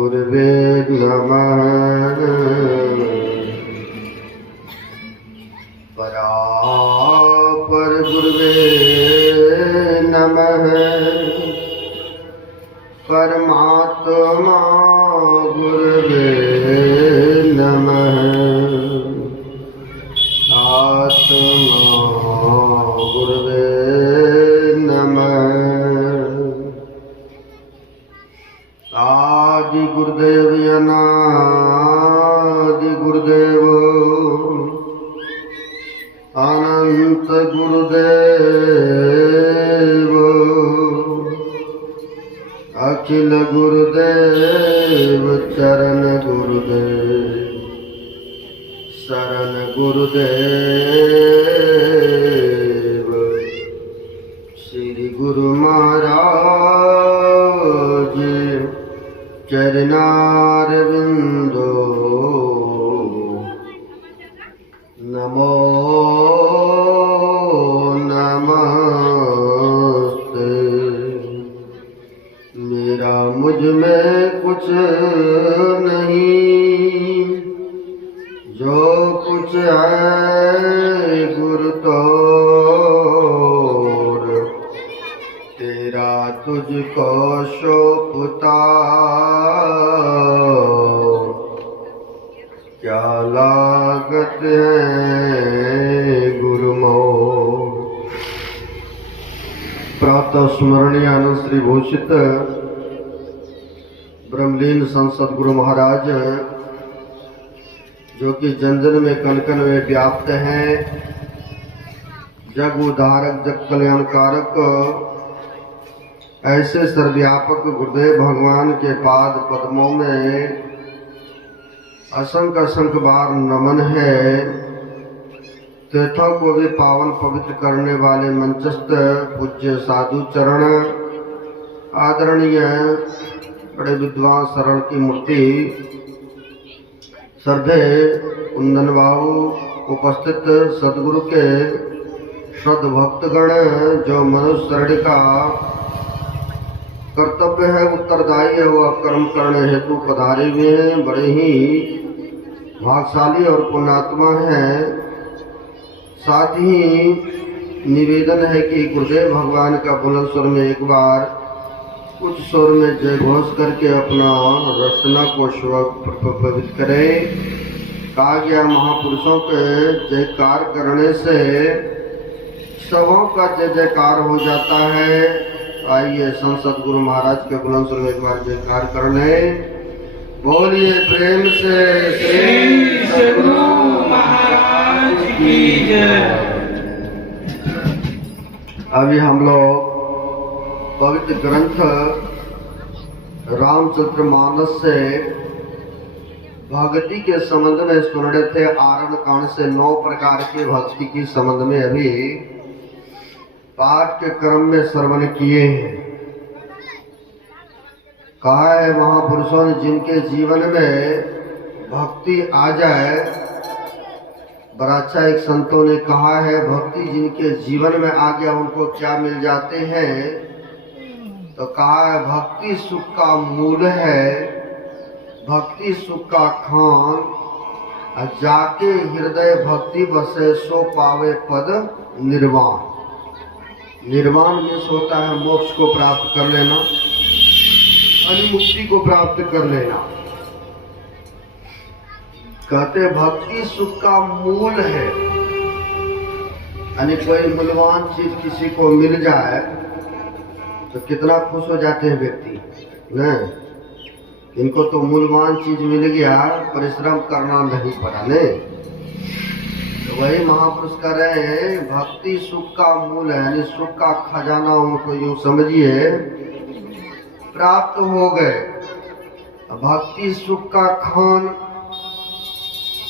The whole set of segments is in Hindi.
गुरुवे नमः। परापर गुरुवे नमः। परमात्मा गुरुवे नमः। आत्मा गुरुवे नमः। आदि गुरुदेव अनादि गुरुदेव अनंत गुरुदेव अखिल गुरुदेव चरण गुरुदेव शरण गुरुदेव श्री गुरु महाराज चरणारविंदो नमो नमस्ते। मेरा मुझ में कुछ नहीं, जो कुछ है गुरु तोर। तेरा तुझको सौंपता क्या लागत है गुरुमोर। प्रातः स्मरणीय आनंद श्री भूषित ब्रह्मलीन संसद गुरु महाराज, जो कि जन जन में कण कण में व्याप्त हैं, जग उद्धारक जग कल्याणकारक, ऐसे सर्वव्यापक गुरुदेव भगवान के पाद पद्मों में असंख्य असंख्य बार नमन है। तीर्थों को भी पावन पवित्र करने वाले मंचस्थ पूज्य साधु चरण, आदरणीय बड़े विद्वान सरल की मूर्ति, श्रद्धे कुंदन बाबू, उपस्थित सदगुरु के सद भक्तगण, जो मनुष्य शरीर का कर्तव्य है उत्तरदायी है, वह कर्म करने हेतु पधारे हुए हैं, बड़े ही भाग्यशाली और पुण्यात्मा हैं। साथ ही निवेदन है कि गुरुदेव भगवान का बुलंद स्वर में एक बार कुछ स्वर में जय घोष करके अपना रचना को पवित्र करें। कहा गया महापुरुषों के जयकार करने से सबों का जय जयकार हो जाता है। आइए संसद गुरु महाराज के बुलंद स्वर में एक बार जयकार कर लें। बोलिए प्रेम से श्री सद्गुरु महाराज की जय। अभी हम लोग पवित्र ग्रंथ रामचरितमानस से भक्ति के संबंध में सुन रहे थे। आरण कांड से 9 प्रकार की भक्ति की संबंध में अभी पाठ के क्रम में श्रवण किए हैं। कहा है महापुरुषों ने जिनके जीवन में भक्ति आ जाए, बड़ा अच्छा एक संतों ने कहा है, भक्ति जिनके जीवन में आ गया उनको क्या मिल जाते हैं। तो कहा है भक्ति सुख का मूल है, भक्ति सुख का खान, जाके हृदय भक्ति बसे सो पावे पद निर्वाण। निर्वाण मीन्स होता है मोक्ष को प्राप्त कर लेना, मुक्ति को प्राप्त कर लेना। कहते भक्ति सुख का मूल है, यानी कोई मूल्यवान चीज किसी को मिल जाए तो कितना खुश हो जाते हैं व्यक्ति, न? इनको तो मूल्यवान चीज मिल गया, परिश्रम करना नहीं पड़ा, ने? तो वही महापुरुष कह रहे हैं भक्ति सुख का मूल है, यानी सुख का खजाना उनको यूं समझिए प्राप्त हो गए। भक्ति सुख का खान,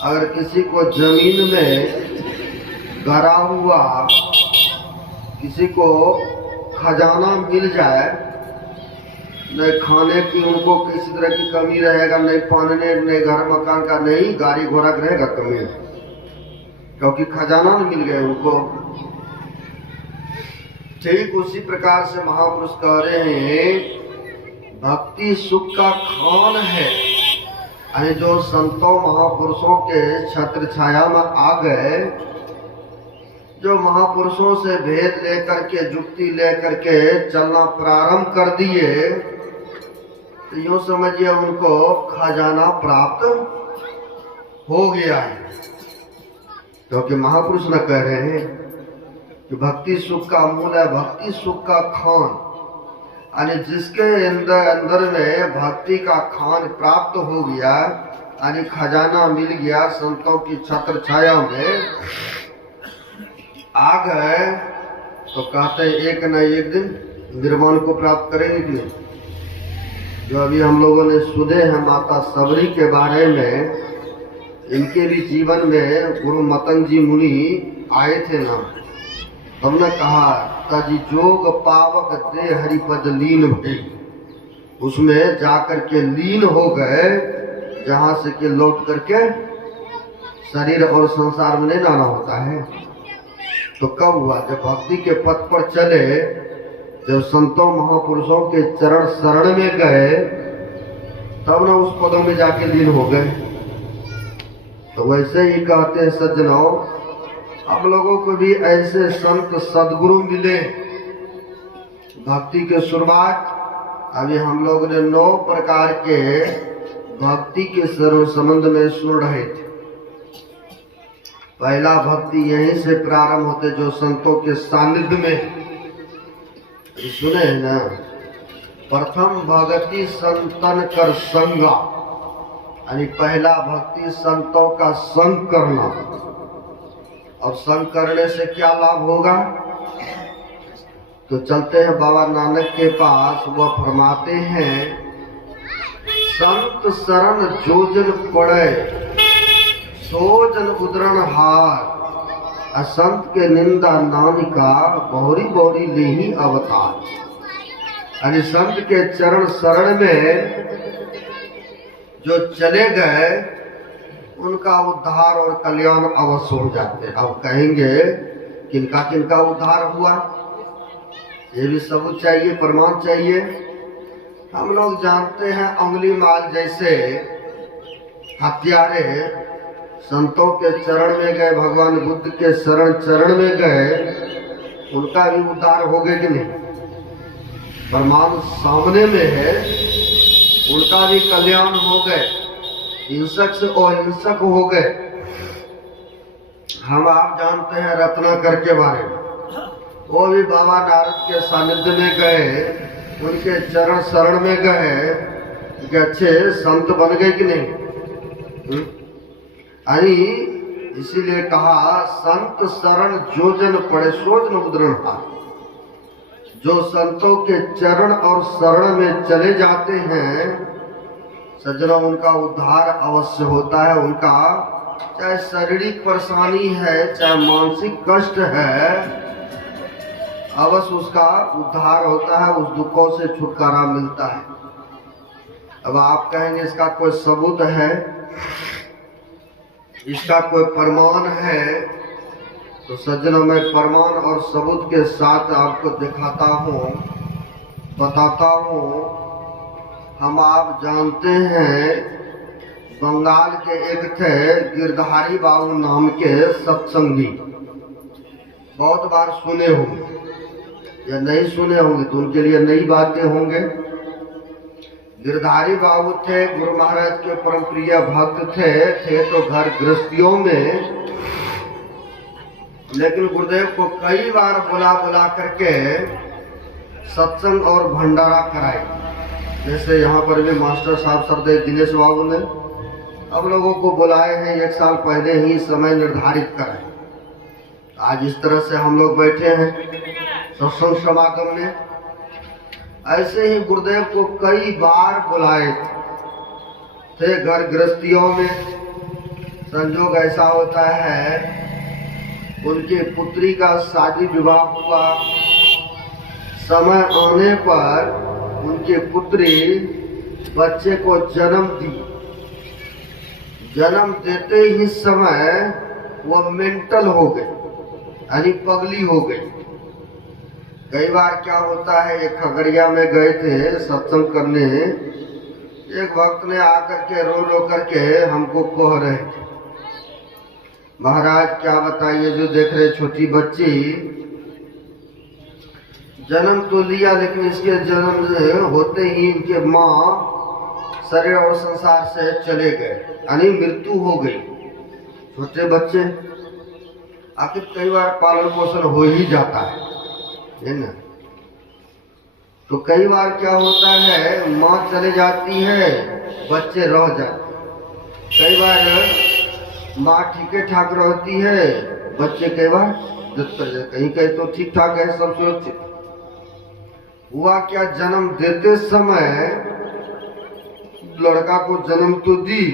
अगर किसी को जमीन में गड़ा हुआ किसी को खजाना मिल जाए, नहीं खाने की उनको किसी तरह की कमी रहेगा, नहीं पहनने, नहीं घर मकान का, नहीं गाड़ी घोड़ा का रहेगा कमी, क्योंकि खजाना मिल गए उनको। ठीक उसी प्रकार से महापुरुष कह रहे हैं भक्ति सुख का खान है। यानी जो संतों महापुरुषों के छत्र छाया में आ गए, जो महापुरुषों से भेद लेकर के युक्ति लेकर के चलना प्रारंभ कर दिए, तो यूं समझिए उनको खजाना प्राप्त हो गया है। क्योंकि महापुरुष न कह रहे हैं कि भक्ति सुख का मूल है, भक्ति सुख का खान। यानी जिसके अंदर में भक्ति का खान प्राप्त हो गया, यानी खजाना मिल गया, संतों की छत्र छाया में आ गए, तो कहते हैं एक न एक दिन निर्वाण को प्राप्त करेंगे कि नहीं। जो अभी हम लोगों ने सुने हैं माता सबरी के बारे में, इनके भी जीवन में गुरु मतंग जी मुनि आए थे ना, हमने कहा तजी जोग पावक दे हरिपद लीन भई, उसमें जाकर के लीन हो गए, जहां से के लौट करके शरीर और संसार में नहीं आना होता है। तो कब हुआ? जब भक्ति के पथ पर चले, जब संतों महापुरुषों के चरण शरण में गए, तब ना उस पदों में जाके लीन हो गए। तो वैसे ही कहते हैं सज्जनों, हम लोगों को भी ऐसे संत सदगुरु मिले। भक्ति के शुरुआत अभी हम लोग ने 9 प्रकार के भक्ति के सर्व संबंध में सुन रहे थे। पहला भक्ति यहीं से प्रारंभ होते, जो संतों के सानिध्य में सुने हैं ना। प्रथम भक्ति संतन कर संगा, यानी पहला भक्ति संतों का संग करना। और संग करने से क्या लाभ होगा? तो चलते हैं बाबा नानक के पास, वह फरमाते हैं संत शरण जोजन पड़े सोजन उदरण हार, असंत के निंदा नानिका बहुरी बहुरी लेही अवतार। यानी संत के चरण शरण में जो चले गए, उनका उद्धार और कल्याण अवश्य हो जाते हैं। अब कहेंगे किनका किनका उद्धार हुआ, ये भी सबूत चाहिए, प्रमाण चाहिए। हम लोग जानते हैं अंगुली माल जैसे हत्यारे संतों के चरण में गए, भगवान बुद्ध के चरण में गए, उनका भी उद्धार हो गए कि नहीं? प्रमाण सामने में है, उनका भी कल्याण हो गए, हिंसक से अहिंसक हो गए। हम आप जानते हैं रत्नाकर के बारे में, वो भी बाबा नारद के सानिध्य में गए, उनके चरण शरण में गए कि अच्छे संत बन गए कि नहीं। अरे इसीलिए कहा संत शरण जोजन पड़े सोजन उदरण हार। जो संतों के चरण और शरण में चले जाते हैं सज्जनों, उनका उद्धार अवश्य होता है। उनका चाहे शारीरिक परेशानी है, चाहे मानसिक कष्ट है, अवश्य उसका उद्धार होता है, उस दुखों से छुटकारा मिलता है। अब आप कहेंगे इसका कोई सबूत है, इसका कोई प्रमाण है? तो सज्जनों, मैं प्रमाण और सबूत के साथ आपको दिखाता हूँ, बताता हूँ। हम आप जानते हैं बंगाल के एक थे गिरधारी बाबू नाम के सत्संगी, बहुत बार सुने होंगे या नहीं सुने होंगे तो उनके लिए नई बातें होंगे। गिरधारी बाबू थे, गुरु महाराज के परम प्रिय भक्त थे तो घर गृहस्थियों में, लेकिन गुरुदेव को कई बार बुला करके सत्संग और भंडारा कराए। जैसे यहाँ पर भी मास्टर साहब सरदेव दिनेश बाबू ने अब लोगों को बुलाए हैं, 1 साल पहले ही समय निर्धारित करें। आज इस तरह से हम लोग बैठे हैं सत्संग समागम में। ऐसे ही गुरुदेव को कई बार बुलाए थे घर गृहस्थियों में। संजोग ऐसा होता है, उनकी पुत्री का शादी विवाह हुआ, समय आने पर उनकी पुत्री बच्चे को जन्म दी। जन्म देते ही समय वो मेंटल हो गई, यानी पगली हो गई। कई बार क्या होता है, एक खगड़िया में गए थे सत्संग करने, एक भक्त ने आकर के रो रो करके हमको कह रहे थे, महाराज क्या बताइए, जो देख रहे छोटी बच्ची जन्म तो लिया, लेकिन इसके जन्म होते ही इनके माँ शरीर और संसार से चले गए, यानी मृत्यु हो गई। छोटे बच्चे आखिर कई बार पालन पोषण हो ही जाता है ना। तो कई बार क्या होता है, माँ चले जाती है, बच्चे रह जाते। कई बार माँ ठीक ठाक रहती है, बच्चे कई बार मृत कर जाते। कहीं कहीं तो ठीक ठाक है, सब सुरक्षित। हुआ क्या, जन्म देते समय लड़का को जन्म तो दी,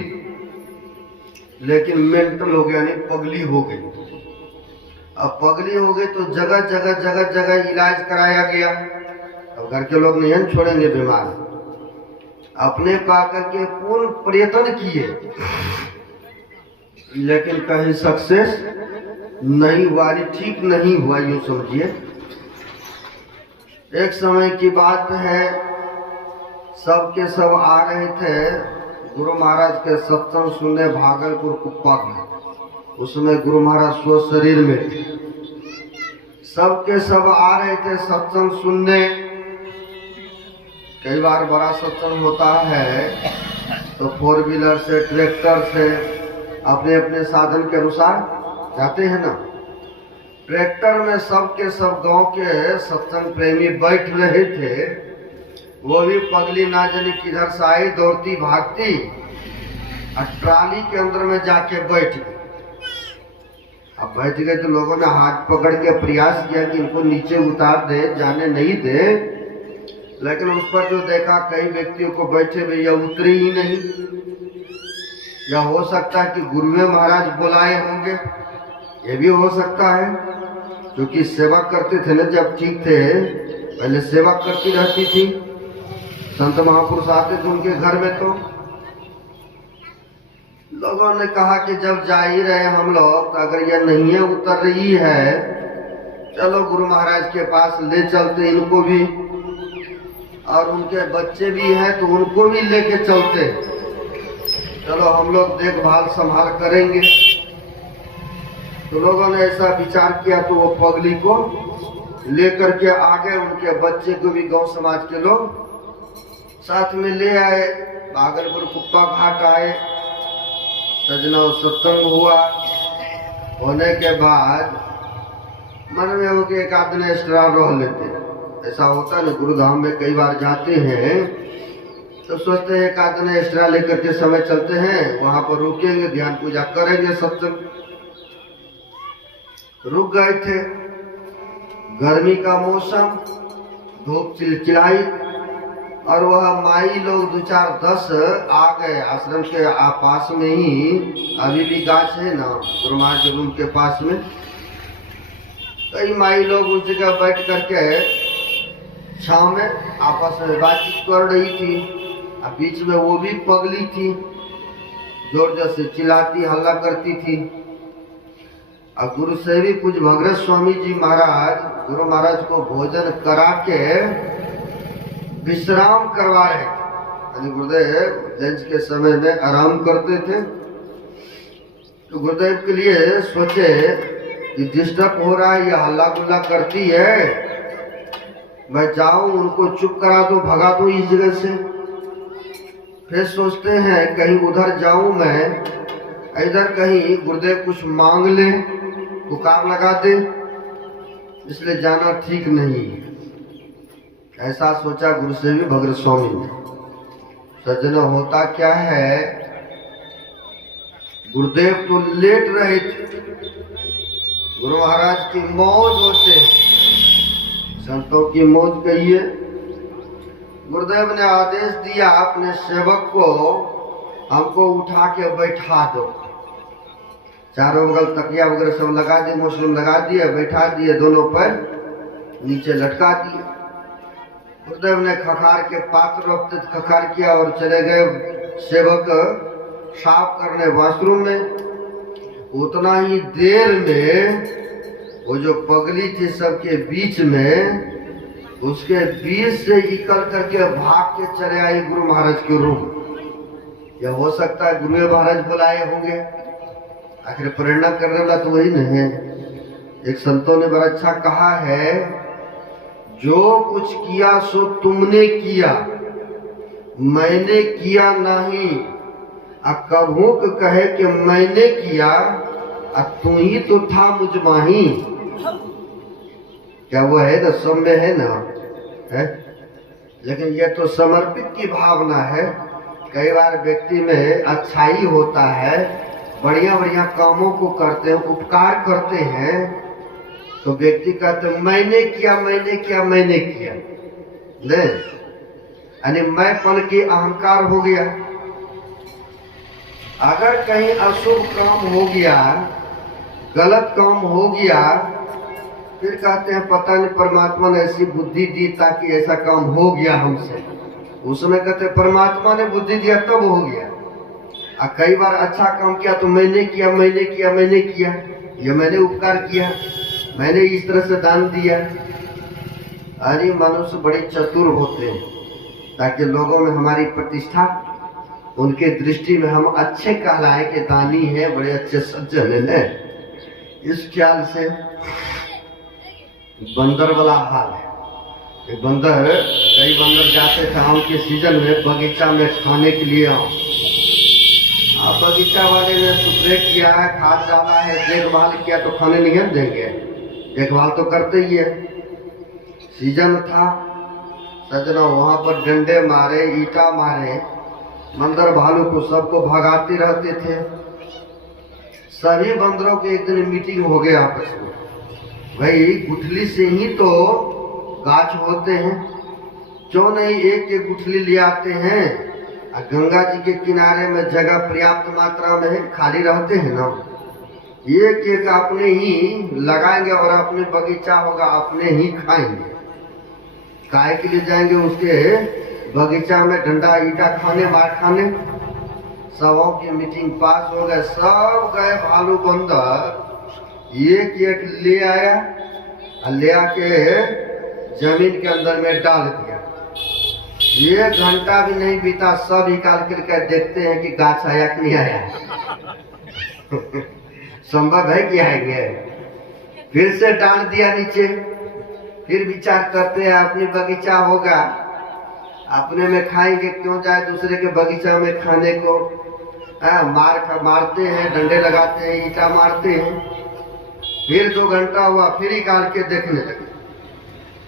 लेकिन मेंटल हो गया, नहीं पगली हो गई। अब पगली हो गई तो जगह जगह इलाज कराया गया। अब घर के लोग नहीं छोड़ेंगे बीमार, अपने पा करके पूर्ण प्रयत्न किए, लेकिन कहीं सक्सेस नहीं हुआ, ठीक नहीं हुआ, यूं समझिए। एक समय की बात है, सब के सब आ रहे थे गुरु महाराज के सत्संग सुनने भागलपुर कुप्पा में। उसमें गुरु महाराज स्व शरीर में थे। सब के सब आ रहे थे सत्संग सुनने। कई बार बड़ा सत्संग होता है तो 4 व्हीलर से, ट्रैक्टर से, अपने अपने साधन के अनुसार जाते हैं ना। ट्रैक्टर में सब के सब गांव के सत्संग प्रेमी बैठ रहे थे। वो भी पगली ना जाने किधर से आई, दौड़ती भागती और ट्राली के अंदर में जाके बैठ गई। अब बैठ गए तो लोगों ने हाथ पकड़ के प्रयास किया कि इनको नीचे उतार दे, जाने नहीं दे, लेकिन उस पर जो देखा कई व्यक्तियों को बैठे भैया उतरी ही नहीं। या हो सकता है कि गुरुए महाराज बुलाए होंगे, ये भी हो सकता है, क्योंकि सेवा करते थे ना जब ठीक थे, पहले सेवा करती रहती थी। संत महापुरुष आते थे उनके घर में, तो लोगों ने कहा कि जब जा ही रहे हम लोग, तो अगर ये नहीं उतर रही है, चलो गुरु महाराज के पास ले चलते इनको भी, और उनके बच्चे भी हैं तो उनको भी लेके चलते, चलो हम लोग देखभाल संभाल करेंगे। तो लोगों ने ऐसा विचार किया, तो वो पगली को लेकर के आगे, उनके बच्चे को भी गांव समाज के लोग साथ में ले आए। भागलपुर कुप्पा घाट आए, सजना सत्संग हुआ। होने के बाद मन में हो कि एक आदमी एक्स्ट्रा रह लेते। ऐसा होता है ना, गुरुधाम में कई बार जाते हैं तो सोचते हैं एक आदमी एक्स्ट्रा लेकर के समय चलते हैं, वहां पर रुकेंगे, ध्यान पूजा करेंगे, सत्संग। रुक गए थे, गर्मी का मौसम, धूप चिलचिलाई, और वह माई लोग 2-4-10 आ गए। आश्रम के पास में ही अभी भी गाछ है ना, गुरु महाराज के रूम के पास में, कई माई लोग उस जगह बैठ करके छांव में आपस में बातचीत कर रही थी। अब बीच में वो भी पगली थी, जोर जोर से चिल्लाती, हल्ला करती थी। अब गुरु से भी कुछ भगरत स्वामी जी महाराज गुरु महाराज को भोजन करा के विश्राम करवा रहे थे। गुरुदेव लंच के समय में आराम करते थे, तो गुरुदेव के लिए सोचे कि डिस्टर्ब हो रहा है, ये हल्ला गुल्ला करती है, मैं जाऊं उनको चुप करा दूं, भगा दूं इस जगह से। फिर सोचते हैं कहीं उधर जाऊं मैं, इधर कहीं गुरुदेव कुछ मांग ले, पुकार लगा दे, इसलिए जाना ठीक नहीं है। ऐसा सोचा गुरु से भी भगरत स्वामी ने। सज्जनों, होता क्या है, गुरुदेव तो लेट रहे थे, गुरु महाराज की मौज होते हैं, संतों की मौज कहिए। गुरुदेव ने आदेश दिया अपने सेवक को, हमको उठा के बैठा दो। चारों बगल तकिया वगैरह सब लगा दिए, मशरूम लगा दिए, बैठा दिए, दोनों पर नीचे लटका दिए। गुरुदेव ने खखार के पात्र रखते खखार किया और चले गए सेवक साफ करने वॉशरूम में। उतना ही देर में वो जो पगली थी सबके बीच में उसके बीच से निकल करके भाग के चले आई गुरु महाराज के रूम। या हो सकता है गुरु महाराज बुलाए होंगे, आखिर प्रेरणा करने वाला तो वही नहीं है। एक संतों ने बड़ा अच्छा कहा है, जो कुछ किया सो तुमने किया, मैंने किया नहीं। कभू कहे कि मैंने किया, तू ही तो था मुझ माही। क्या वो है ना, सब में है ना है? लेकिन ये तो समर्पित की भावना है। कई बार व्यक्ति में अच्छाई होता है, बढ़िया बढ़िया कामों को करते हैं, उपकार करते हैं, तो व्यक्ति कहते मैंने किया मैंने किया मैंने किया, यानी मैंपन की अहंकार हो गया। अगर कहीं अशुभ काम हो गया, गलत काम हो गया, फिर कहते हैं पता नहीं परमात्मा ने ऐसी बुद्धि दी ताकि ऐसा काम हो गया हमसे। उसमें कहते परमात्मा ने बुद्धि दिया तब हो गया। कई बार अच्छा काम किया तो मैंने किया मैंने किया मैंने किया, ये मैंने उपकार किया, मैंने इस तरह से दान दिया। अरे मनुष्य बड़े चतुर होते हैं ताकि लोगों में हमारी प्रतिष्ठा, उनके दृष्टि में हम अच्छे कहलाए कि दानी है, बड़े अच्छे सज्जन है। इस ख्याल से बंदर वाला हाल है। एक बंदर, कई बंदर जाते थे आम के सीजन में बगीचा में खाने के लिए आम। बगीचा वाले ने स्प्रे किया है, खाद डाला है, देखभाल किया तो खाने नहीं देंगे, देखभाल तो करते ही है। सीजन था, सजना वहां पर डंडे मारे, ईटा मारे, बंदर भालू को सबको भगाते रहते थे। सभी बंदरों की एक दिन मीटिंग हो गया आपस में, भाई गुठली से ही तो गाछ होते हैं, क्यों नहीं एक एक गुठली ले आते हैं। गंगा जी के किनारे में जगह पर्याप्त मात्रा में है, खाली रहते हैं ना, एक एक अपने ही लगाएंगे और अपने बगीचा होगा, अपने ही खाएंगे। काय के लिए जाएंगे उसके बगीचा में डंडा ईटा खाने, मार खाने। सबों की मीटिंग पास हो गए, सब गए भालू बंदर एक एक ले आया, ले आके जमीन के अंदर में डाल दिया। 1 घंटा भी नहीं बीता, सब निकाल करके देखते हैं कि गाछ आया कि नहीं आया। संभव है कि आएंगे? फिर से डाल दिया नीचे, फिर विचार करते हैं अपनी बगीचा होगा, अपने में खाएंगे, क्यों जाए दूसरे के बगीचा में खाने को। मारते हैं, डंडे लगाते हैं, ईटा मारते हैं। फिर 2 घंटा हुआ, फिर निकाल के देखने लगे।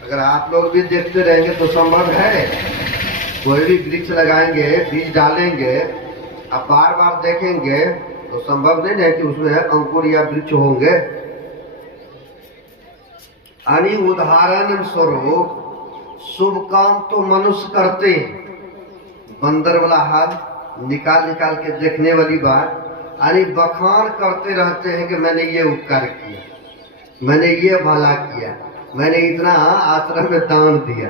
अगर आप लोग भी देखते रहेंगे तो संभव है, कोई भी वृक्ष लगाएंगे, बीज डालेंगे, अब बार बार देखेंगे तो संभव नहीं है कि उसमें अंकुर या वृक्ष होंगे। यानी उदाहरण स्वरूप शुभ काम तो मनुष्य करते हैं, बंदर वाला हाथ निकाल निकाल के देखने वाली बात, यानी बखान करते रहते हैं कि मैंने ये उपकार किया, मैंने ये भला किया, मैंने इतना आश्रम में दान दिया।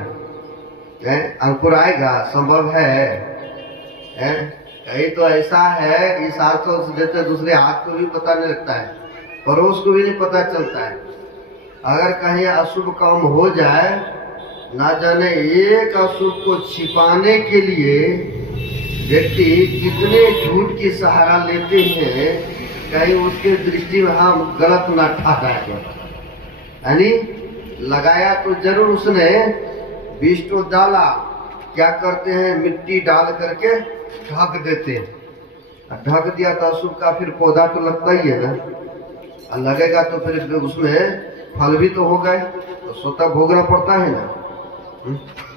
अंकुर आएगा? संभव है? कहीं तो ऐसा है, इस हाथ को देते दूसरे हाथ को भी पता नहीं लगता है, पड़ोस को भी नहीं पता चलता है। अगर कहीं अशुभ काम हो जाए, ना जाने एक अशुभ को छिपाने के लिए व्यक्ति कितने झूठ की सहारा लेते हैं, कहीं उसके दृष्टि में हम गलत ना ठहराए। यानी लगाया तो जरूर उसने, बीज तो डाला, क्या करते हैं मिट्टी डाल करके ढक देते हैं। ढक दिया तो अशुभ का फिर पौधा तो लगता ही है ना, और लगेगा तो फिर उसमें फल भी तो हो गए, तो स्वतः भोगना पड़ता है ना।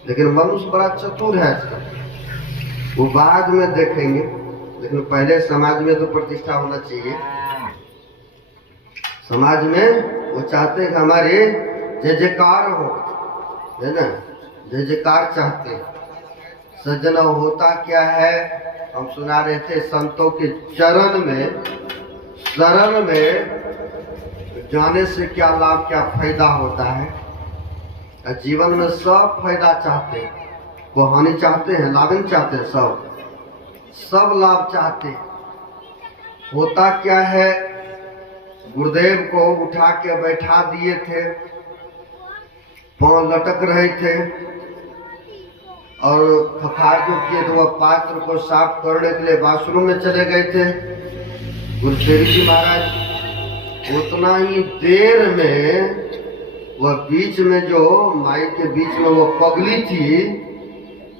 लेकिन मनुष्य बड़ा चतुर है आजकल, वो बाद में देखेंगे, लेकिन पहले समाज में तो प्रतिष्ठा होना चाहिए। समाज में वो चाहते हैं कि हमारे जय जयकार हो, है ना, जय जयकार चाहते हैं। सज्जन होता क्या है, हम सुना रहे थे, संतों के चरण में, शरण में जाने से क्या लाभ, क्या फायदा होता है। जीवन में सब फायदा चाहते हैं, को हानि चाहते हैं, लाभ नहीं चाहते हैं, सब लाभ चाहते हैं। होता क्या है, गुरुदेव को उठा के बैठा दिए थे, पांव लटक रहे थे और थकार जो किए तो वह पात्र को साफ करने के लिए बाथरूम में चले गए थे। गुरु तेरी जी महाराज उतना ही देर में वह बीच में जो माई के बीच में वो पगली थी,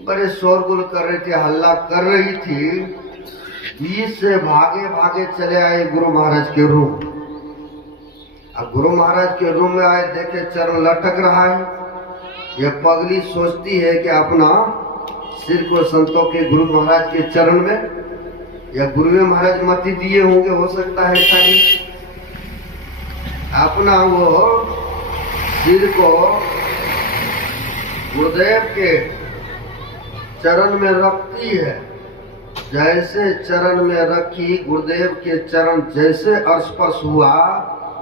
बड़े शोरगुल कर रही थी, हल्ला कर रही थी, बीच से भागे भागे चले आए गुरु महाराज के रूम। अब गुरु महाराज के रूम में आए, देखे चरण लटक रहा है। यह पगली सोचती है कि अपना सिर को संतों के गुरु महाराज के चरण में, या गुरु महाराज मति दिए होंगे, हो सकता है ऐसा ही, अपना वो सिर को गुरुदेव के चरण में रखती है। जैसे चरण में रखी, गुरुदेव के चरण जैसे स्पर्श हुआ,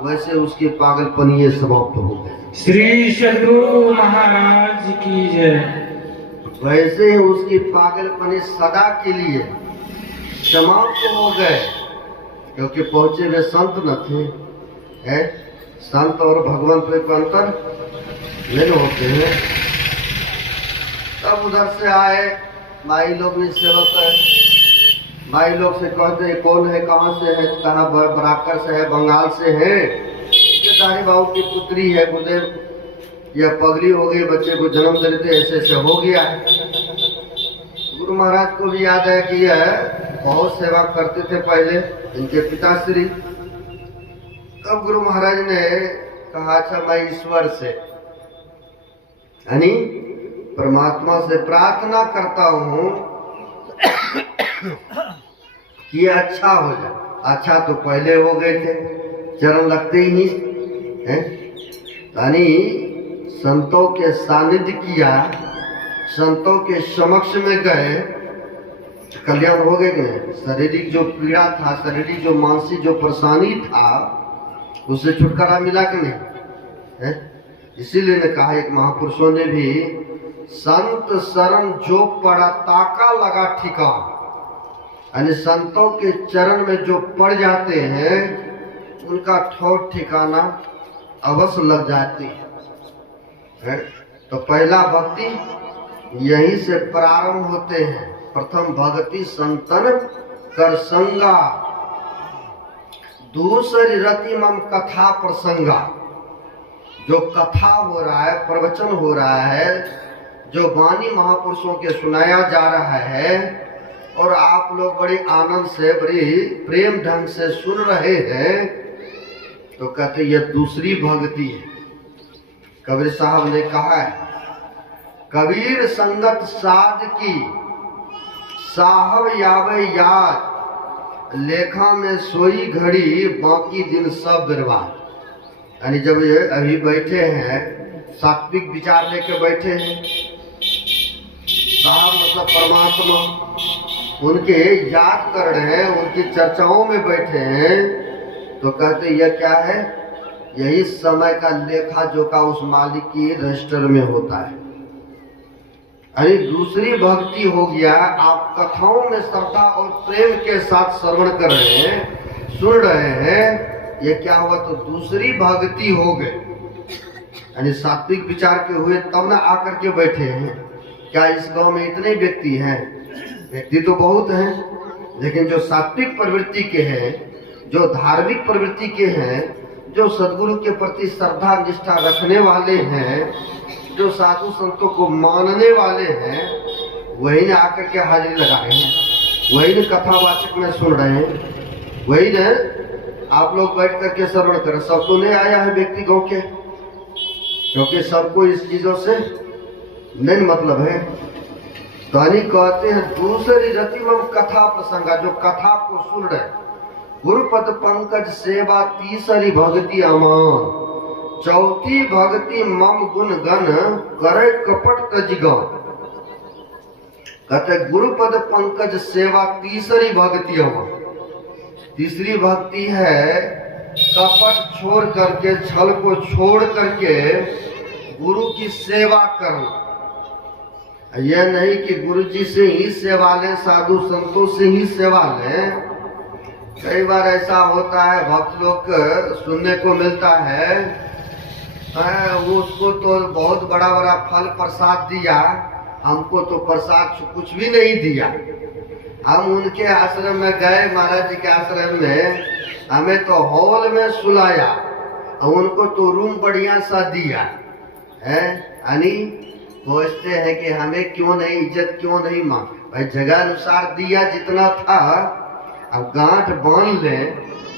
वैसे उसकी पागलपनी समाप्त हो गई। श्री सद्गुरु महाराज की जय। वैसे ही उसकी पागलपनी सदा के लिए समाप्त हो गए, क्योंकि पहुंचे वे संत न थे। है संत और भगवंत में कोई अंतर नहीं होते हैं। तब उधर से आए माई लोग ने सेवक है, माई लोग से कहते कौन है, कहाँ से है, कहाँ बराकर से है, बंगाल से है, दाढ़ी बाबू की पुत्री है, गुरुदेव यह पगली हो गई, बच्चे को जन्म दे देते, ऐसे ऐसे हो गया है। गुरु महाराज को भी याद है कि यह बहुत सेवा करते थे पहले इनके पिताश्री। तब गुरु महाराज ने कहा अच्छा मैं ईश्वर से यानी परमात्मा से प्रार्थना करता हूँ कि अच्छा हो जाए। अच्छा तो पहले हो गए थे, चरण लगते ही नहीं है। यानी संतों के सानिध्य किया, संतों के समक्ष में गए, कल्याण हो गए कि नहीं। शारीरिक जो पीड़ा था, शारीरिक जो मानसिक जो परेशानी था, उससे छुटकारा मिला कि नहीं है। इसीलिए ने कहा एक महापुरुषों ने भी, संत शरण जो पड़ा ताका लगा ठिकाना। यानी संतों के चरण में जो पड़ जाते हैं उनका ठौर ठिकाना अवश्य लग जाती है। तो पहला भक्ति यहीं से प्रारंभ होते हैं। प्रथम भक्ति संतन कर संगा, दूसरी रति मम कथा प्रसंगा। जो कथा हो रहा है, प्रवचन हो रहा है, जो वाणी महापुरुषों के सुनाया जा रहा है और आप लोग बड़ी आनंद से, बड़ी प्रेम ढंग से सुन रहे हैं, तो कहते ये दूसरी भक्ति है। कबीर साहब ने कहा है, कबीर संगत साध की साहब यावे याद, लेखा में सोई घड़ी बाकी दिन सब बर्बाद। यानी जब ये अभी बैठे हैं, सात्विक विचार लेके बैठे हैं, साहब मतलब परमात्मा, उनके याद कर रहे हैं, उनकी चर्चाओं में बैठे हैं, तो कहते यह क्या है, यही समय का लेखा जोखा उस मालिक की रजिस्टर में होता है। अरे दूसरी भक्ति हो गया, आप कथाओं में श्रद्धा और प्रेम के साथ श्रवण कर रहे हैं, सुन रहे हैं, ये क्या हुआ, तो दूसरी भक्ति हो गई। यानी सात्विक विचार के हुए तब ना आकर के बैठे हैं। क्या इस गांव में इतने व्यक्ति हैं? व्यक्ति तो बहुत हैं, लेकिन जो सात्विक प्रवृत्ति के हैं, जो धार्मिक प्रवृत्ति के हैं, जो सदगुरु के प्रति श्रद्धा निष्ठा रखने वाले हैं, जो साधु संतों को मानने वाले हैं, वही ने आकर के हाजिरी लगा रहे हैं, वही ने कथावाचक में सुन रहे हैं, वही ने आप लोग बैठ करके श्रवण करें। सब तो नहीं आया है व्यक्ति गाँव के, क्योंकि सबको इस चीजों से नहीं मतलब है। धनी कहते हैं दूसरी रति मम कथा प्रसंगा, जो कथा को सुन रहे, गुरुपद पंकज सेवा तीसरी भक्ति अमान, चौथी भक्ति मम गुण गण करे कपट तजिगम। कहते गुरुपद पंकज सेवा तीसरी भक्ति अमान। तीसरी भक्ति है कपट छोड़ करके, छल को छोड़ करके गुरु की सेवा करना। यह नहीं कि गुरु जी से ही सेवा लें, साधु संतों से ही सेवा लें। कई बार ऐसा होता है, भक्त लोग सुनने को मिलता है उसको तो बहुत बड़ा बड़ा फल प्रसाद दिया, हमको तो प्रसाद कुछ भी नहीं दिया। हम उनके आश्रम में गए, महाराज जी के आश्रम में, हमें तो हॉल में सुलाया और उनको तो रूम बढ़िया सा दिया है। यानी सोचते हैं कि हमें क्यों नहीं इज्जत, क्यों नहीं मांग। भाई जगह अनुसार दिया जितना था, अब गांठ बांध ले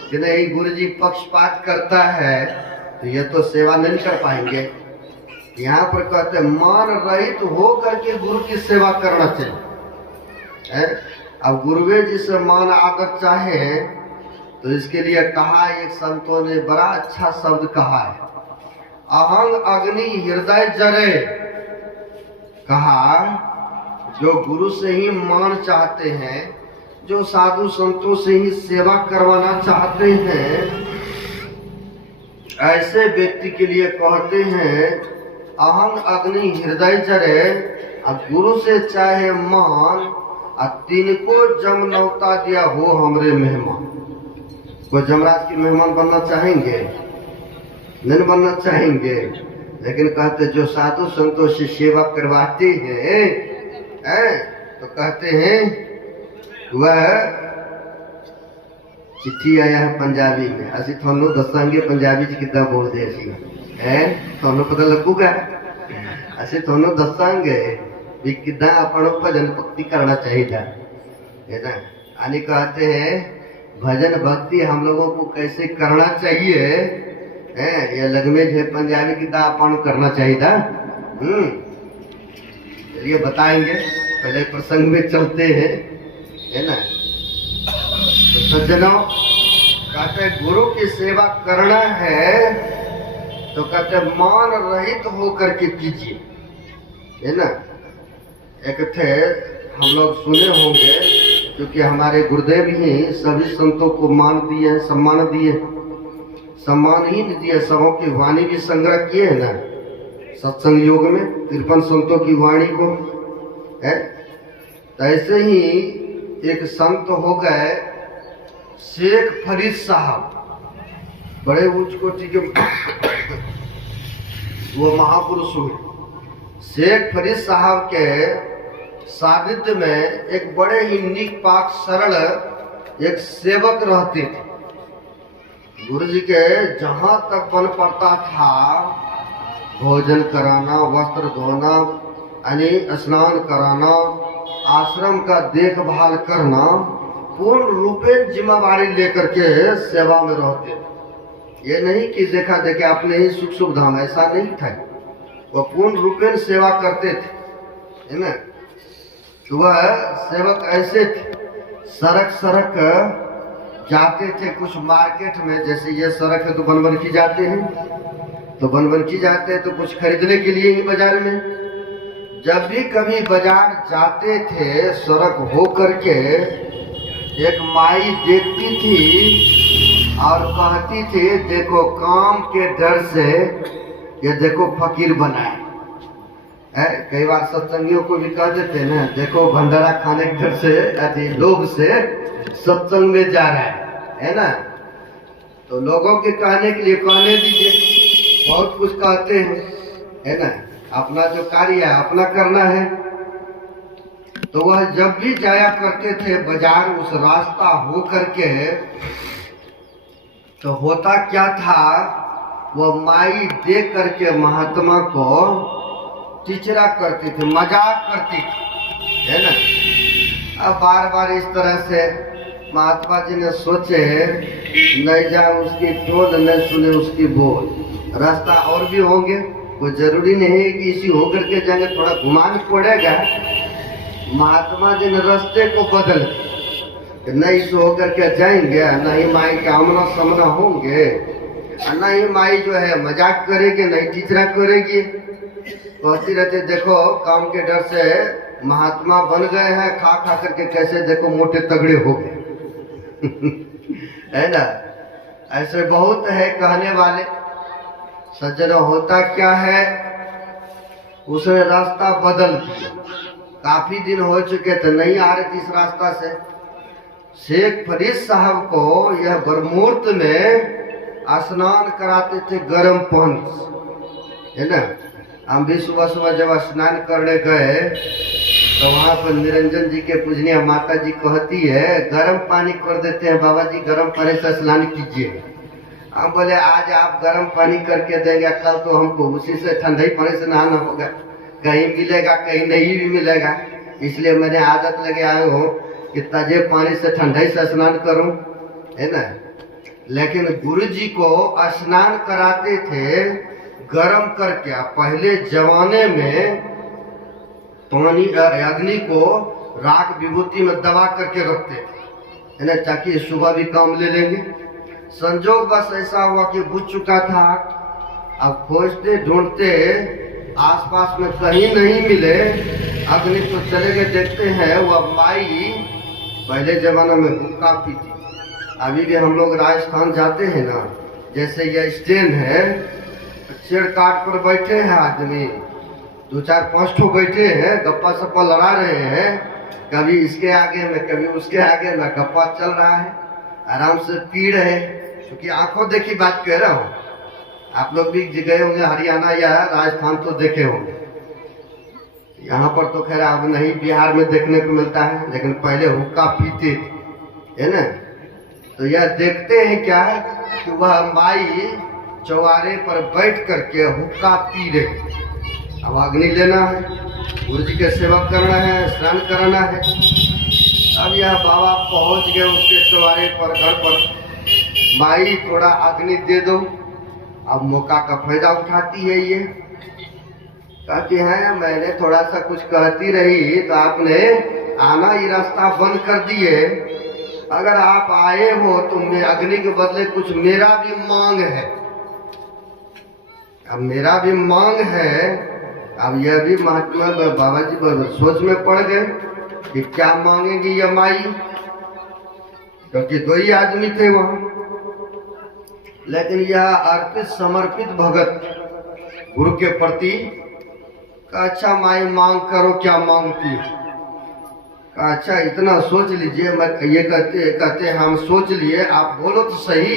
कि नहीं गुरुजी पक्षपात करता है तो ये तो सेवा नहीं कर पाएंगे। यहाँ पर कहते मान रहित तो हो करके गुरु की सेवा करना चाहिए। अब गुरुवे जी से मान आदर चाहे तो इसके लिए कहा, एक संतों ने बड़ा अच्छा शब्द कहा है, अहंग अग्नि हृदय जरे। कहा जो गुरु से ही मान चाहते हैं, जो साधु संतों से ही सेवा करवाना चाहते हैं, ऐसे व्यक्ति के लिए कहते हैं अहंग अग्नि हृदय जरे। अब गुरु से चाहे मान और तिनको जम नौता दिया हो हमरे मेहमान। कोई जमराज की मेहमान बनना चाहेंगे? नहीं बनना चाहेंगे। लेकिन कहते जो साधु संतों से सेवा करवाते हैं तो कहते हैं वह चिट्ठी आया है पंजाबी में, असि थानू दसांगे पंजाबी च किद्दां बोलदे असी है, थानू पता लगूगा। असि थानू दसांगे भी किद्दां अपन भजन भक्ति करना चाहिए है ना। यानी कहते हैं भजन भक्ति हम लोगों को कैसे करना चाहिए है, ये लगमेज है पंजाबी किद्दां अपन करना चाहिए। चलिए बताएंगे, पहले प्रसंग में चलते हैं है ना। तो सज्जनों कहते गुरु की सेवा करना है तो कहते मान रहित होकर के कीजिए है ना। एक थे हम लोग सुने होंगे, क्योंकि हमारे गुरुदेव ही सभी संतों को मान दिए, सम्मान दिए, सम्मान ही नहीं दिया, सबों की वाणी भी संग्रह किए है ना सत्संग योग में 53 संतों की वाणी को है। तो ऐसे ही एक संत हो गए शेख फरीद साहब, बड़े उच्च कोटि के वो महापुरुष हुए। शेख फरीद साहब के सानिध्य में एक बड़े ही निष्पाक सरल एक सेवक रहते थे। गुरु जी के जहाँ तक बन पड़ता था भोजन कराना, वस्त्र धोना, यानी स्नान कराना, आश्रम का देखभाल करना, पूर्ण रूपेण जिम्मेवारी लेकर के सेवा में रहते थे। ये नहीं कि देखा देखे अपने ही सुख सुविधा में, ऐसा नहीं था। वो पूर्ण रूपेण सेवा करते थे है ना। तो वह सेवक ऐसे थे, सड़क सड़क जाते थे कुछ मार्केट में, जैसे ये सड़क है तो बनबनकी जाते हैं, तो बनबनकी जाते हैं तो कुछ खरीदने के लिए ही बाजार में। जब भी कभी बाजार जाते थे सड़क हो करके एक माई देखती थी और कहती थी देखो काम के डर से ये देखो फकीर बना है। कई बार सत्संगियों को भी कह देते ना, देखो भंडारा खाने के डर से अति लोभ से सत्संग में जा रहा है ना। तो लोगों के कहने के लिए कहने दीजिए, बहुत कुछ कहते हैं है ना। अपना जो कार्य है अपना करना है। तो वह जब भी जाया करते थे बाजार उस रास्ता हो करके, तो होता क्या था वो माई देख करके महात्मा को टिचरा करते थे, मजाक करती थी है ना। अब बार बार इस तरह से महात्मा जी ने सोचे नहीं जाए उसकी टोल, नहीं सुने उसकी बोल, रास्ता और भी होंगे, कोई जरूरी नहीं है कि इसी होकर के जाएंगे, थोड़ा घुमाना पड़ेगा। महात्मा जी ने रास्ते को बदल, नहीं इस होकर के जाएंगे, नहीं माई का आमना सामना होंगे, नहीं माई जो है मजाक करेगी, नहीं टीचरा करेगी। कहती रहते देखो काम के डर से महात्मा बन गए हैं, खा खा करके कैसे देखो मोटे तगड़े हो गए है ना। ऐसे बहुत है कहने वाले। सज्जन होता क्या है, उसने रास्ता बदल दिया, काफी दिन हो चुके थे, नहीं आ रहे थे इस रास्ता से। शेख फरीद साहब को यह ब्रह्ममुहूर्त में स्नान कराते थे गर्म पानी से। है ना। हम भी सुबह सुबह जब स्नान करने गए तो वहाँ पर निरंजन जी के पूजनीय माता जी कहती है गर्म पानी कर देते हैं बाबा जी, गर्म पानी से स्नान कीजिए। हम बोले आज आप गर्म पानी करके देंगे, कल तो हमको उसी से ठंडे पानी से नहाना होगा, कहीं मिलेगा कहीं नहीं भी मिलेगा। इसलिए मैंने आदत लगे आए हो कि ताजे पानी से ठंडे से स्नान करूं, है ना। लेकिन गुरु जी को स्नान कराते थे गर्म करके। पहले जमाने में पानी अग्नि को राख विभूति में दबा करके रखते थे, है ना, ताकि सुबह भी काम ले लेंगे। संजोग बस ऐसा हुआ कि बुझ चुका था। अब खोजते ढूंढते आसपास में कहीं नहीं मिले अग्नि, तो चले गए देखते हैं वह माई पहले जमाना में हुक्का पीती। अभी भी हम लोग राजस्थान जाते हैं ना, जैसे यह स्टैंड है, चेड़ काट पर बैठे हैं आदमी, 2-4-5 ठो बैठे हैं, गप्पा सप्पा लड़ा रहे हैं, कभी इसके आगे में कभी उसके आगे में गप्पा चल रहा है, आराम से पी रहे। क्योंकि आंखों देखी बात कह रहा हूँ, आप लोग भी गए होंगे हरियाणा या राजस्थान तो देखे होंगे। यहाँ पर तो खैर अब नहीं, बिहार में देखने को मिलता है, लेकिन पहले हुक्का पीते थे, है ना। तो यह देखते हैं क्या है कि वह माई चौबारे पर बैठ करके हुक्का पी रही। अब अग्नि लेना है, गुरु जी के सेवा करना है, स्नान कराना है। अब यह बाबा पहुंच गए उसके चौबारे पर, घर पर। माई थोड़ा अग्नि दे दो। अब मौका का फायदा उठाती है ये, कहती है मैंने थोड़ा सा कुछ कहती रही तो आपने आना ही रास्ता बंद कर दिए। अगर आप आए हो तो मैं अग्नि के बदले कुछ मेरा भी मांग है। अब मेरा भी मांग है। अब यह भी महात्मा बाबा जी सोच में पड़ गए कि क्या मांगेंगी ये माई, क्योंकि 2 ही आदमी थे वहां। लेकिन यह अर्पित समर्पित भगत गुरु के प्रति का, अच्छा माई मांग करो, क्या मांगती हो? अच्छा इतना सोच लीजिए। मैं ये कहते हम सोच लिए, आप बोलो तो सही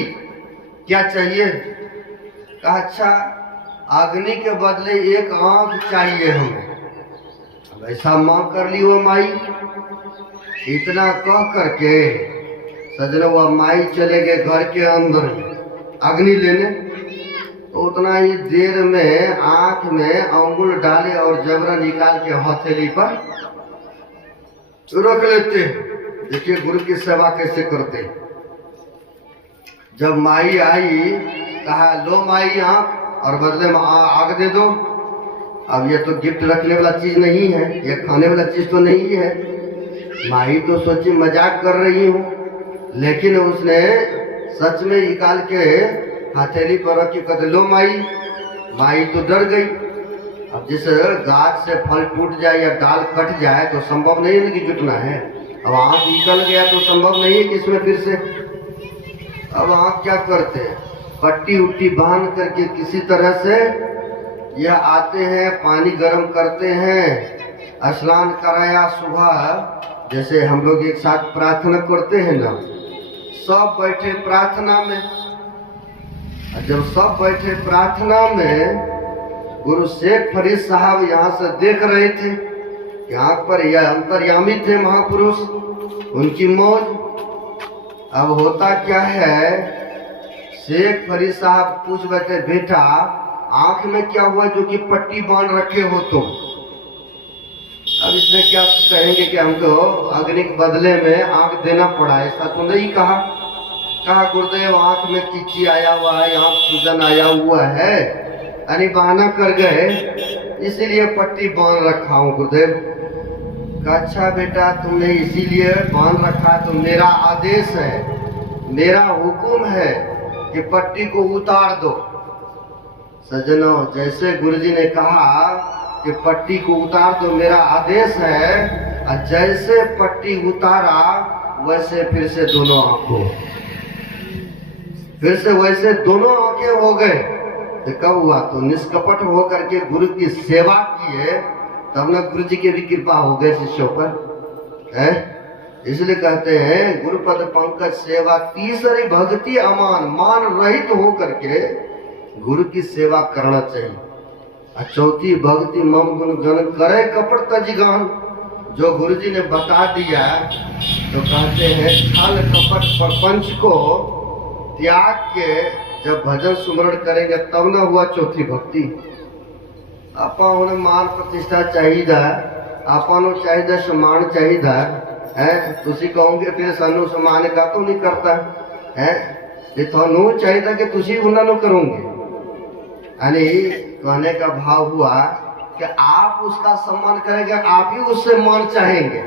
क्या चाहिए? कहा अच्छा अग्नि के बदले एक आंख चाहिए हमें। अब ऐसा मांग कर ली वो माई। इतना कह करके सजनो वह माई चले गए घर के अंदर अग्नि लेने। तो उतना ही देर में आंख में अंगुल डाले और जबरा निकाल के हथेली पर रख लेते। देखिए गुरु की सेवा कैसे करते। जब माई आई कहा लो माई आंख और बदले में आग दे दो। अब ये तो गिफ्ट रखने वाला चीज नहीं है, ये खाने वाला चीज तो नहीं है। माई तो सोची मजाक कर रही हूँ, लेकिन उसने सच में निकाल के हथेली पर रख के कहते लो माई। माई तो डर गई। अब जिस गाछ से फल टूट जाए या डाल कट जाए तो संभव नहीं है कि जुटना है। अब आँख निकल गया तो संभव नहीं है कि इसमें फिर से। अब आँख क्या करते हैं, पट्टी उट्टी बांध करके किसी तरह से यह आते हैं, पानी गर्म करते हैं, स्नान कराया सुबह। जैसे हम लोग एक साथ प्रार्थना करते हैं ना, सब बैठे प्रार्थना में। जब सब बैठे प्रार्थना में, गुरु शेख फरीद साहब यहाँ से देख रहे थे। यहाँ पर यह अंतर्यामी थे महापुरुष, उनकी मौज। अब होता क्या है, शेख फरीद साहब पूछ बैठे बेटा आंख में क्या हुआ जो कि पट्टी बांध रखे हो तुम? अब इसने क्या कहेंगे कि हमको अग्नि के बदले में आंख देना पड़ा, ऐसा तो नहीं कहा। कहा गुरुदेव आंख में कीची आया हुआ है, आंख सूजन आया हुआ है, यानी बहाना कर गए, इसीलिए पट्टी बांध रखा हूँ गुरुदेव। अच्छा बेटा तुमने इसीलिए बांध रखा तो मेरा आदेश है, मेरा हुक्म है कि पट्टी को उतार दो। सज्जनों जैसे गुरुजी ने कहा कि पट्टी को उतार दो, मेरा आदेश है, और जैसे पट्टी उतारा वैसे फिर से दोनों आंखों, फिर से वैसे दोनों आंखें हो गए। तो कब हुआ? तो निष्कपट होकर के गुरु की सेवा किए, तब ना गुरु जी की भी कृपा हो गए शिष्यों पर है। इसलिए कहते हैं गुरुपद पंकज सेवा तीसरी भक्ति अमान, मान रहित हो करके गुरु की सेवा करना चाहिए। और चौथी भक्ति मम गुण गण करे कपट तजिगान। जो गुरु जी ने बता दिया तो कहते हैं छल कपट प्रपंच को त्याग के जब भजन सुमरण करेंगे तब ना हुआ चौथी भक्ति। आपा उन्हें मान प्रतिष्ठा चाहिए, आपा नु चाहिए सम्मान चाहिए है। तुसी कहोगे फिर सानू सम्मान का तो नहीं करता है, ये थानू चाहिए कि तुसी उन्होंने करोगे। यानी कहने का भाव हुआ कि आप उसका सम्मान करेंगे, आप ही उससे मान चाहेंगे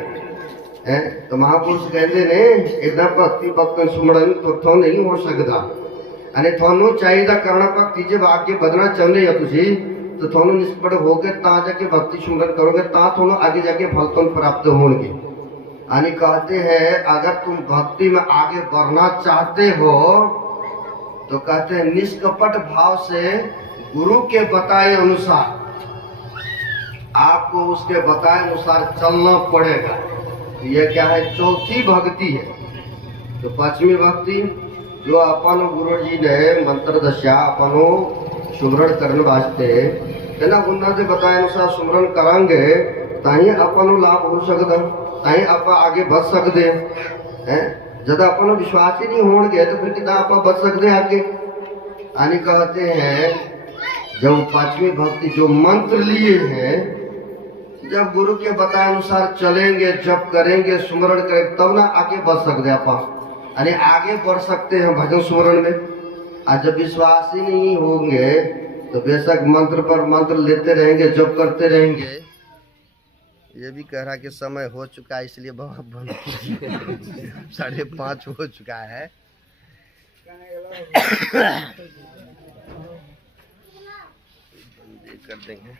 हैं। तो महापुरुष कहते ने एकदम भक्ति भक्त सुमरण तो थो नहीं हो सकता। यानी थानू चाहिए करना भक्ति जब आगे बढ़ना चाहते हो तुसी तो थानू निष्फल होकर ता जाके भक्ति सुमरण करोगे, ता थानू आगे जाके फल तुम प्राप्त होंगे। यानी कहते हैं अगर तुम भक्ति में आगे बढ़ना चाहते हो तो कहते हैं निष्कपट भाव से गुरु के बताए अनुसार आपको उसके बताए अनुसार चलना पड़ेगा। यह क्या है? चौथी भक्ति है। तो पांचवी भक्ति जो अपन गुरु जी ने मंत्र दशा अपनो सुमरण करने वास्ते है ना, उन्होंने बताए अनुसार सुमरण करांगे ताही अपन लाभ हो सकता, ताही आप आगे बढ़ सकते हैं। जब अपन विश्वास ही नहीं होंगे तो फिर कितना आप बढ़ सकते हैं आगे। यानी कहते हैं जब पांचवी भक्ति जो मंत्र लिए हैं, जब गुरु के बताए अनुसार चलेंगे, जब करेंगे, सुमरण करेंगे तब ना आगे बढ़ सकते आप। यानी आगे बढ़ सकते हैं भजन सुमरण में। आज जब विश्वास ही नहीं होंगे तो बेशक मंत्र पर मंत्र लेते रहेंगे, जब करते रहेंगे। ये भी कह रहा कि समय हो चुका है इसलिए बहुत बंद 5:30 हो चुका है। कर देंगे।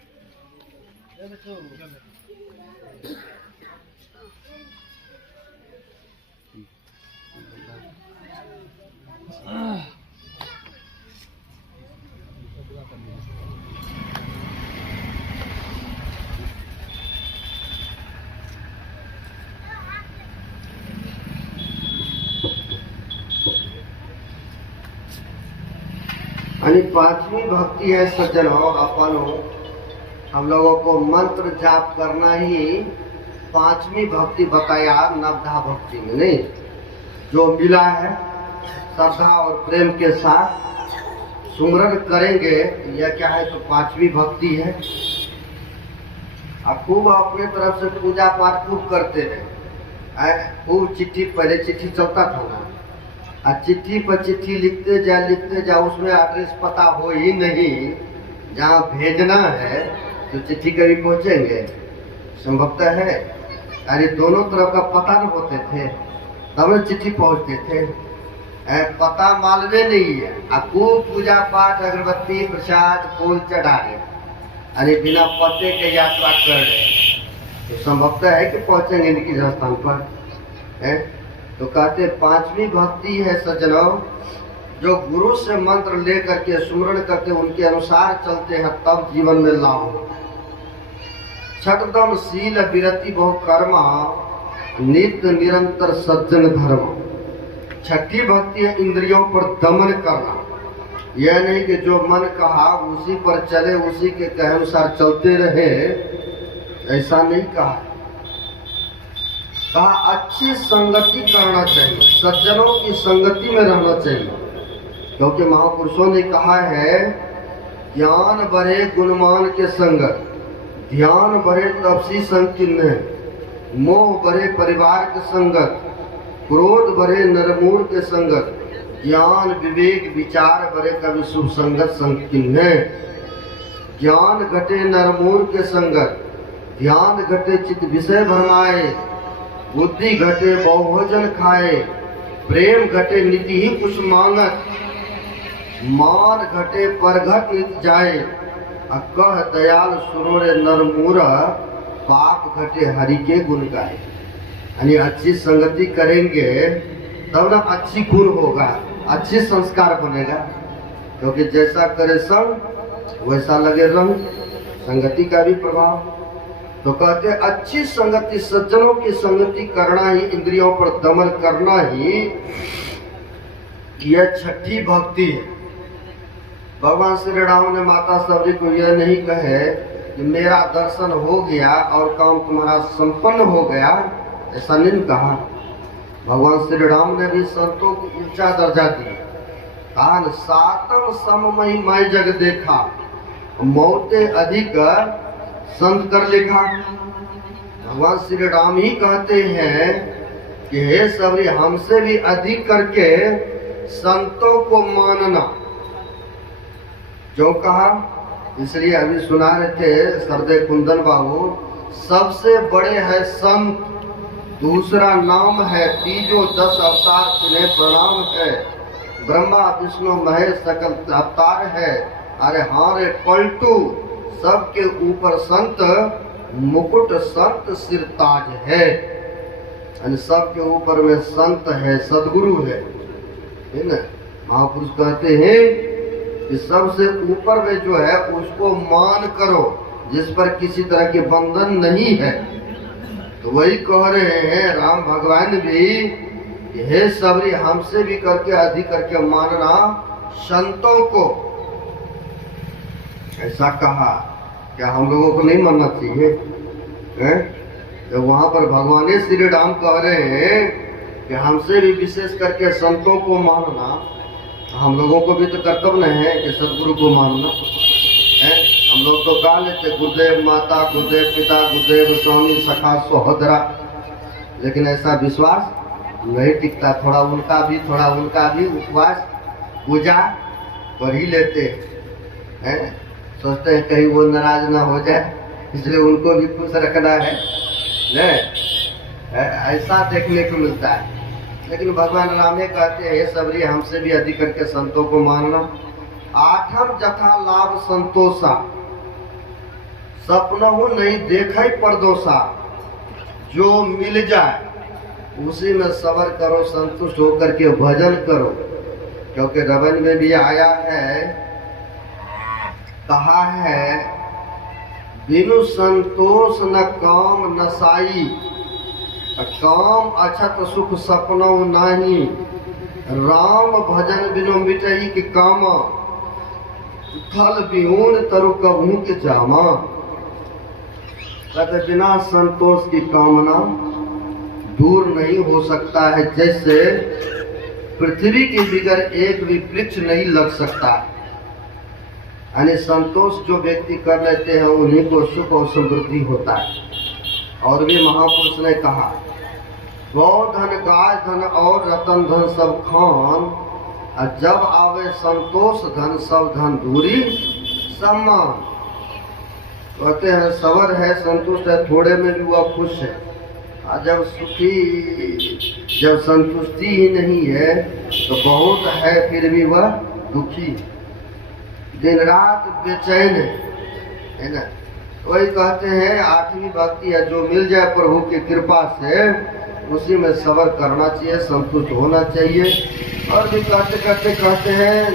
यानी पांचवी भक्ति है सज्जनों, अपनो हम लोगों को मंत्र जाप करना ही पांचवी भक्ति बताया नवधा भक्ति में। नहीं जो मिला है श्रद्धा और प्रेम के साथ सुमरण करेंगे, यह क्या है? तो पांचवी भक्ति है। आप खूब अपने तरफ से पूजा पाठ खूब करते रहे, खूब चिट्ठी, पहले चिट्ठी चलता था ना, चिट्ठी पर चिट्ठी लिखते जा, उसमें एड्रेस पता हो ही नहीं, जहाँ भेजना है तो चिट्ठी कभी पहुँचेंगे? संभवतः है। अरे दोनों तरफ का पता न होते थे तब न चिट्ठी पहुँचते थे। पता मालूम नहीं है, खूब पूजा पाठ अगरबत्ती प्रसाद फूल चढ़ा रहे, अरे बिना पते के यात्रा कर रहे तो संभवतः है कि पहुँचेंगे इनकी स्थान पर है। तो कहते पांचवी भक्ति है सज्जनों, जो गुरु से मंत्र लेकर के सुमरण करते उनके अनुसार चलते हैं तब जीवन में लाभ हो। छठदम शील विरति बहु कर्मा नित्य निरंतर सज्जन धर्म। छठी भक्ति है इंद्रियों पर दमन करना। यह नहीं कि जो मन कहा उसी पर चले, उसी के कहे अनुसार चलते रहे, ऐसा नहीं कहा। कहा अच्छी संगति करना चाहिए, सज्जनों की संगति में रहना चाहिए, क्योंकि महापुरुषों ने कहा है ज्ञान बढ़े गुणमान के संगत, ध्यान बढ़े तपसी संकीर्ण, मोह बढ़े परिवार के संगत, क्रोध बढ़े नरमूर के संगत, ज्ञान विवेक विचार बढ़े कभी शुभ संगत संकीर्ण। ज्ञान घटे नरमूर के संगत, ध्यान घटे चित्त विषय भरमाए, बुद्धि घटे बहुभोजन खाए, प्रेम घटे नीति ही कुछ मांगत, मान घटे परघट नित जाए, कह दयाल सुरोरे नरमूर, पाप घटे हरि के गुण गाए। यानी अच्छी संगति करेंगे तब ना अच्छी गुण होगा, अच्छी संस्कार बनेगा, क्योंकि जैसा करे संग वैसा लगे रंग, संगति का भी प्रभाव। तो कहते अच्छी संगति, सज्जनों की संगति करना ही, इंद्रियों पर दमन करना ही यह छठी भक्ति है। भगवान श्री राम ने माता सबरी को यह नहीं कहे कि मेरा दर्शन हो गया और काम तुम्हारा संपन्न हो गया, ऐसा नहीं कहा। भगवान श्री राम ने भी संतों को ऊंचा दर्जा दिया। कहा न सातम सममहि मैं जग देखा, मौते अधिक संत कर लिखा। भगवान श्री राम ही कहते हैं कि हे सबरी हमसे भी अधिक करके संतों को मानना। जो कहा, इसलिए अभी सुना रहे थे सरदे कुंदन बाबू, सबसे बड़े है संत, दूसरा नाम है, तीजो 10 अवतार जिन्हें प्रणाम है, ब्रह्मा विष्णु महेश सकल अवतार है। अरे हाँ रे पलटू, सबके ऊपर संत मुकुट, संत सिरताज है, सबके ऊपर में संत है, सदगुरु है ना। महापुरुष कहते हैं कि सबसे ऊपर में जो है उसको मान करो, जिस पर किसी तरह के बंधन नहीं है। तो वही कह रहे हैं राम भगवान भी, हे सबरी हमसे भी करके अधिक करके मानना संतों को। ऐसा कहा, क्या हम लोगों को नहीं मानना चाहिए? जब वहां पर भगवान श्री राम कह रहे हैं कि हमसे भी विशेष करके संतों को मानना, हम लोगों को भी तो कर्तव्य नहीं है कि सदगुरु को मानना है। हम लोग तो गा लेते गुरुदेव माता, गुरुदेव पिता, गुरुदेव स्वामी सखा सहोदरा, लेकिन ऐसा विश्वास नहीं टिकता। थोड़ा उनका भी उपवास पूजा कर ही लेते हैं। सोचते हैं कहीं वो नाराज ना हो जाए, इसलिए उनको भी खुश रखना है, ऐसा देखने को मिलता है। लेकिन भगवान राम कहते हैं सबरी हमसे भी अधिक करके संतों को मानना। आठम जथा लाभ संतोषा, सपनहु नहीं देखै परदोषा, जो मिल जाए उसी में सबर करो, संतुष्ट होकर के भजन करो। क्योंकि रवन में भी आया है, कहा है बिनु संतोष न काम नसाई, काम अछत सुख सपनौ नाही, राम भजन बिनु मिटई के कामा, थल बिहुन तरु कभू के जामा। कहते बिना संतोष की कामना दूर नहीं हो सकता है, जैसे पृथ्वी के बिगर एक भी वृक्ष नहीं लग सकता। यानी संतोष जो व्यक्ति कर लेते हैं उन्हीं को सुख और समृद्धि होता है। और भी महापुरुष ने कहा गौ धन गाय धन और रतन धन सब खान, और जब आवे संतोष धन सब धन दूरी सम्मान। कहते हैं सबर है, संतुष्ट है, थोड़े में भी वह खुश है। और जब संतुष्टि ही नहीं है तो बहुत है फिर भी वह दुखी, दिन रात बेचैन है ना। वही कहते हैं आठवीं भक्ति है, जो मिल जाए प्रभु की कृपा से उसी में सबर करना चाहिए, संतुष्ट होना चाहिए। और भी कहते हैं